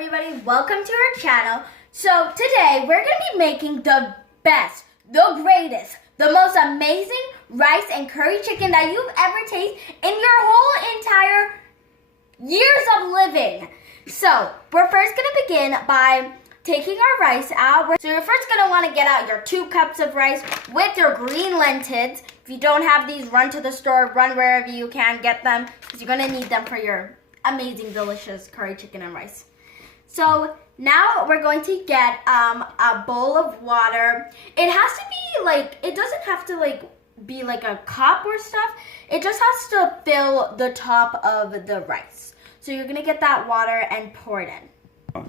everybody, welcome to our channel. So today we're going to be making the best, the greatest, the most amazing rice and curry chicken that you've ever tasted in your whole entire years of living. So we're first going to begin by taking our rice out. So you're first going to want to get out your 2 cups of rice with your green lentils. If you don't have these, run to the store, run wherever you can, get them because you're going to need them for your amazing, delicious curry chicken and rice. So now we're going to get a bowl of water. It has to be like, it doesn't have to be like a cup or stuff. It just has to fill the top of the rice. So you're gonna get that water and pour it in.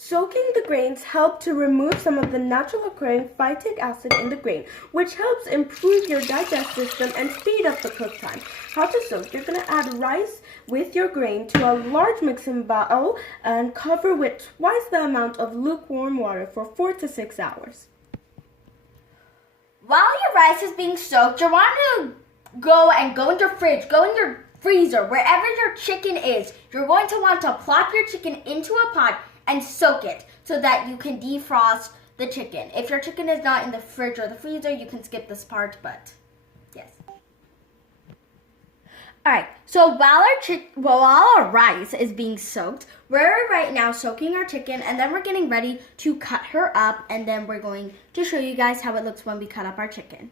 Soaking the grains help to remove some of the natural occurring phytic acid in the grain, which helps improve your digestive system and speed up the cook time. How to soak? You're going to add rice with your grain to a large mixing bowl and cover with twice the amount of lukewarm water for 4 to 6 hours. While your rice is being soaked, you want to go in your fridge, go in your freezer, wherever your chicken is. You're going to want to plop your chicken into a pot and soak it so that you can defrost the chicken. If your chicken is not in the fridge or the freezer, you can skip this part, but yes. Alright, so while our rice is being soaked, we're right now soaking our chicken, and then we're getting ready to cut her up, and then we're going to show you guys how it looks when we cut up our chicken.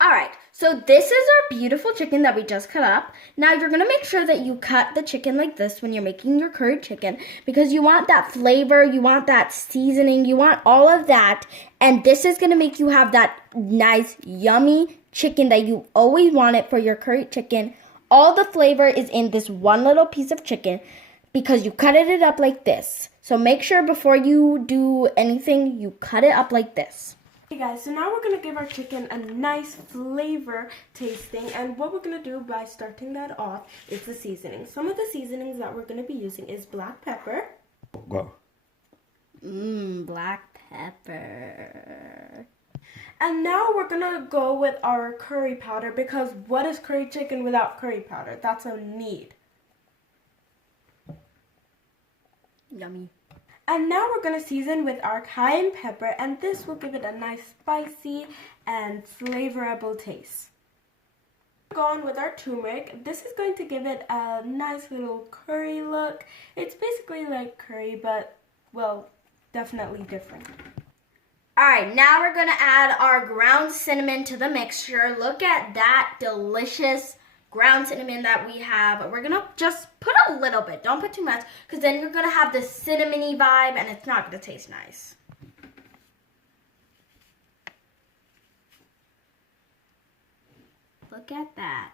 Alright, so this is our beautiful chicken that we just cut up. Now you're going to make sure that you cut the chicken like this when you're making your curry chicken because you want that flavor, you want that seasoning, you want all of that. And this is going to make you have that nice, yummy chicken that you always wanted for your curry chicken. All the flavor is in this one little piece of chicken because you cut it up like this. So make sure before you do anything, you cut it up like this. Hey guys, so now we're going to give our chicken a nice flavor tasting, and what we're going to do by starting that off is the seasoning. Some of the seasonings that we're going to be using is black pepper. Go. Black pepper. And now we're going to go with our curry powder because what is curry chicken without curry powder? That's a need. Yummy. And now we're going to season with our cayenne pepper, and this will give it a nice spicy and flavorable taste. Go on with our turmeric. This is going to give it a nice little curry look. It's basically like curry, but, well, definitely different. Alright, now we're going to add our ground cinnamon to the mixture. Look at that delicious ground cinnamon that we have. We're going to just put a little bit. Don't put too much because then you're going to have this cinnamony vibe and it's not going to taste nice. Look at that.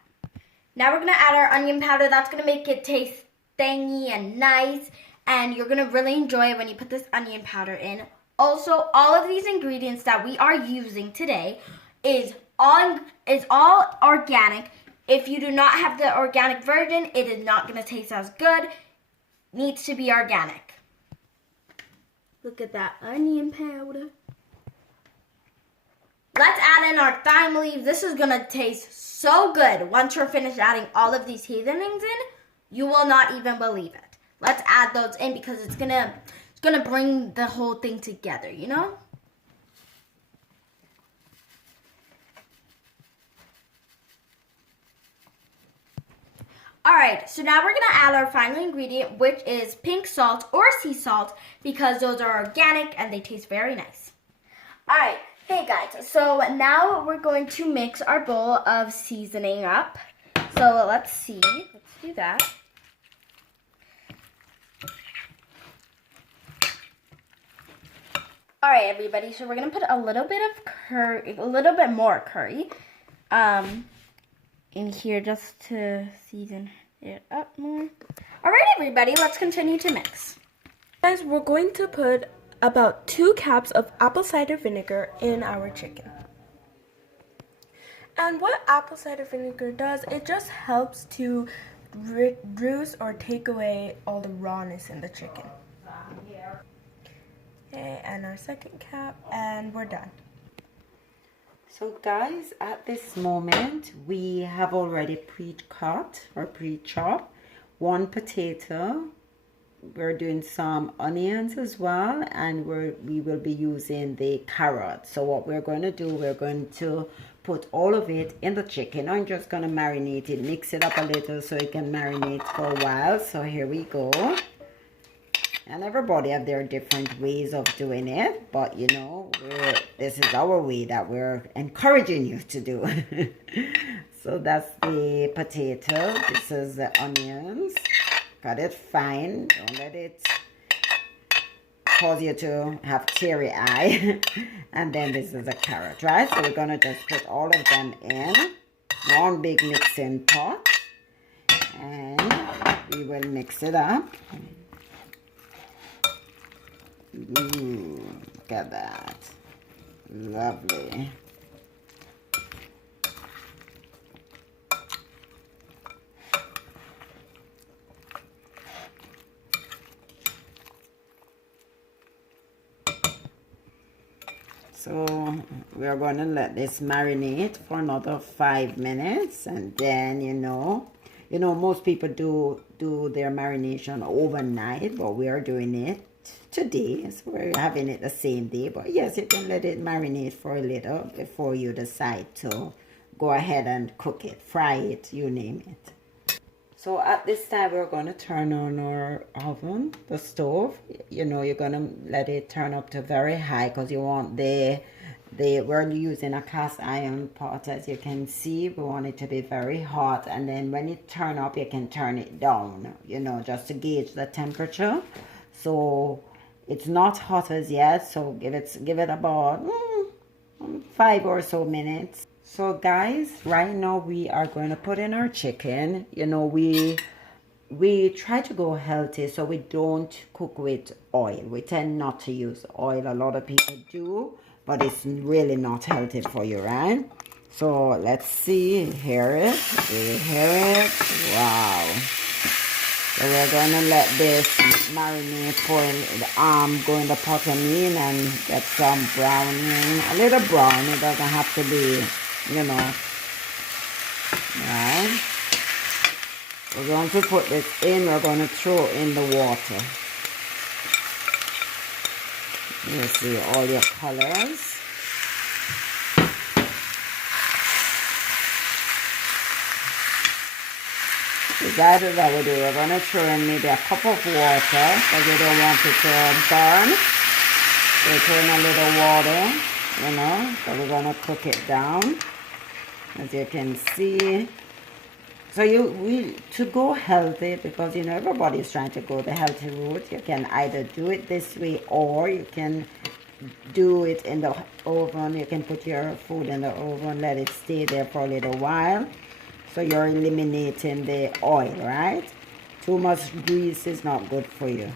Now we're going to add our onion powder. That's going to make it taste tangy and nice, and you're going to really enjoy it when you put this onion powder in. Also, all of these ingredients that we are using today is all organic. If you do not have the organic version, it is not going to taste as good. Needs to be organic. Look at that onion powder. Let's add in our thyme leaves. This is going to taste so good. Once you're finished adding all of these seasonings in, you will not even believe it. Let's add those in because it's going to bring the whole thing together, you know? Alright, so now we're going to add our final ingredient, which is pink salt or sea salt, because those are organic and they taste very nice. Alright, hey guys, so now we're going to mix our bowl of seasoning up. So let's see, let's do that. Alright everybody, so we're going to put a little bit of curry, a little bit more curry. In here just to season it up more. Alright everybody, let's continue to mix. Guys, we're going to put about 2 cups of apple cider vinegar in our chicken. And what apple cider vinegar does, it just helps to reduce or take away all the rawness in the chicken. Okay, and our second cup, and we're done. So guys, at this moment we have already pre-cut or pre-chopped 1 potato, we're doing some onions as well, and we will be using the carrot. So what we're going to do, we're going to put all of it in the chicken. I'm just going to marinate it, mix it up a little so it can marinate for a while. So here we go. And everybody have their different ways of doing it, but you know, this is our way that we're encouraging you to do. So that's the potato. This is the onions. Cut it fine. Don't let it cause you to have teary eye. And then this is a carrot, right? So we're gonna just put all of them in one big mixing pot, and we will mix it up. Ooh, look at that. Lovely. So we are going to let this marinate for another 5 minutes, and then you know most people do their marination overnight, but we are doing it today, so we're having it the same day. But yes, you can let it marinate for a little before you decide to go ahead and cook it, fry it, you name it. So at this time, we're going to turn on our oven, the stove. You know, you're going to let it turn up to very high because you want we're using a cast iron pot, as you can see. We want it to be very hot, and then when you turn up, you can turn it down, you know, just to gauge the temperature. So it's not hot as yet, so give it about 5 or so minutes. So guys, right now we are going to put in our chicken. You know, we try to go healthy, so we don't cook with oil. We tend not to use oil. A lot of people do, but it's really not healthy for you, right? So let's see, hear it. We hear it. Wow. So we're gonna let this marinate for go in the pot of meat and get some browning, a little brown. It doesn't have to be, you know, right? We're going to put this in. We're going to throw in the water. You see all your colors. That is how we do. We're going to throw in maybe a cup of water because we don't want it to burn. So throw in a little water, you know, so we're going to cook it down, as you can see. So to go healthy, because you know everybody's trying to go the healthy route, you can either do it this way or you can do it in the oven. You can put your food in the oven, let it stay there for a little while. So you're eliminating the oil, right? Too much grease is not good for you.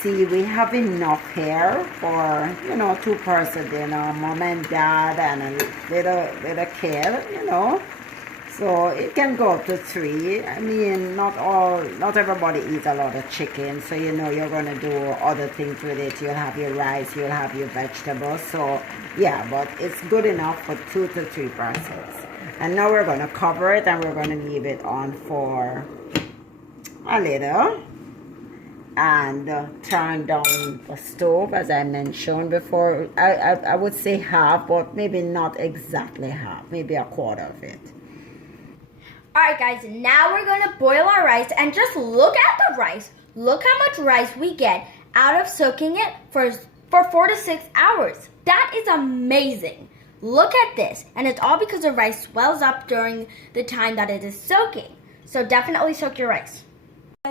See, we have enough here for, you know, 2 person dinner, mom and dad and a little kid, you know. So it can go up to 3. I mean, not everybody eats a lot of chicken. So, you know, you're going to do other things with it. You'll have your rice, you'll have your vegetables. So, yeah, but it's good enough for 2 to 3 persons. And now we're going to cover it and we're going to leave it on for a little. And turn down the stove, as I mentioned before. I would say half, but maybe not exactly half. Maybe a quarter of it. Alright guys, now we're going to boil our rice, and just look at the rice. Look how much rice we get out of soaking it for 4 to 6 hours. That is amazing. Look at this, and it's all because the rice swells up during the time that it is soaking. So definitely soak your rice.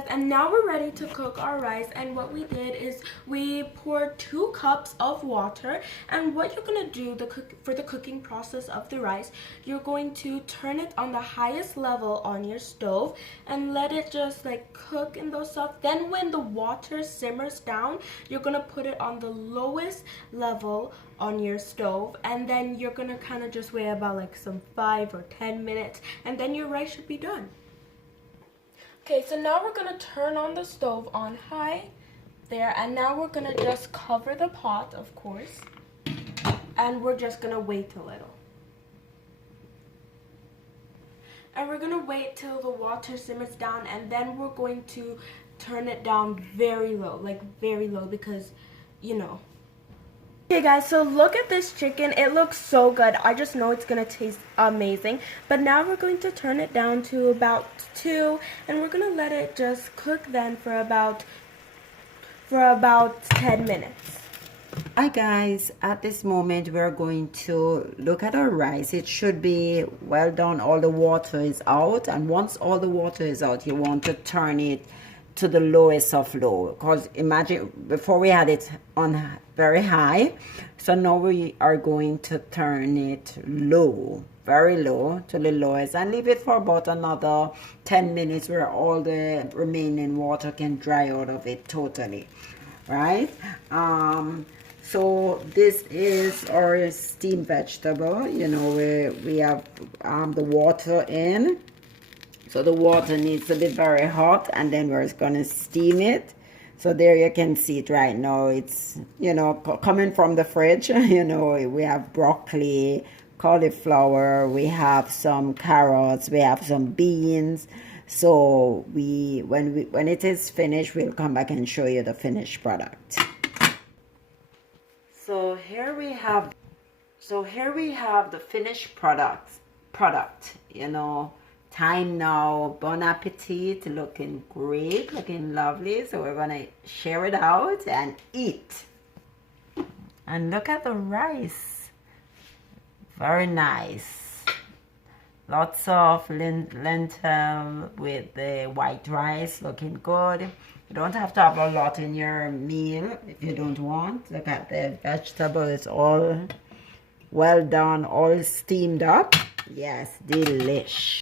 And now we're ready to cook our rice, and what we did is we poured 2 cups of water. And what you're going to do for the cooking process of the rice, you're going to turn it on the highest level on your stove and let it just like cook in those stuff. Then when the water simmers down, you're going to put it on the lowest level on your stove, and then you're going to kind of just wait about like some 5 or 10 minutes, and then your rice should be done. Okay, so now we're going to turn on the stove on high there, and now we're going to just cover the pot, of course, and we're just going to wait a little. And we're going to wait till the water simmers down, and then we're going to turn it down very low, like very low, because, you know. Okay guys, so look at this chicken. It looks so good. I just know it's going to taste amazing. But now we're going to turn it down to about 2, and we're going to let it just cook then for about 10 minutes. Hi guys, at this moment we're going to look at our rice. It should be well done. All the water is out, and once all the water is out, you want to turn it to the lowest of low, because imagine before we had it on very high, so now we are going to turn it low, very low, to the lowest, and leave it for about another 10 minutes where all the remaining water can dry out of it totally, right? So this is our steamed vegetable. You know, we have the water in. So the water needs to be very hot, and then we're going to steam it. So there you can see it right now. It's, you know, coming from the fridge. You know, we have broccoli, cauliflower, we have some carrots, we have some beans. So when it is finished, we'll come back and show you the finished product. So here we have the finished product, you know. Time now. Bon appetit. Looking great, looking lovely. So we're gonna share it out and eat. And look at the rice, very nice. Lots of lentil with the white rice, looking good. You don't have to have a lot in your meal if you don't want. Look at the vegetable, it's all well done, all steamed up. Yes, delish.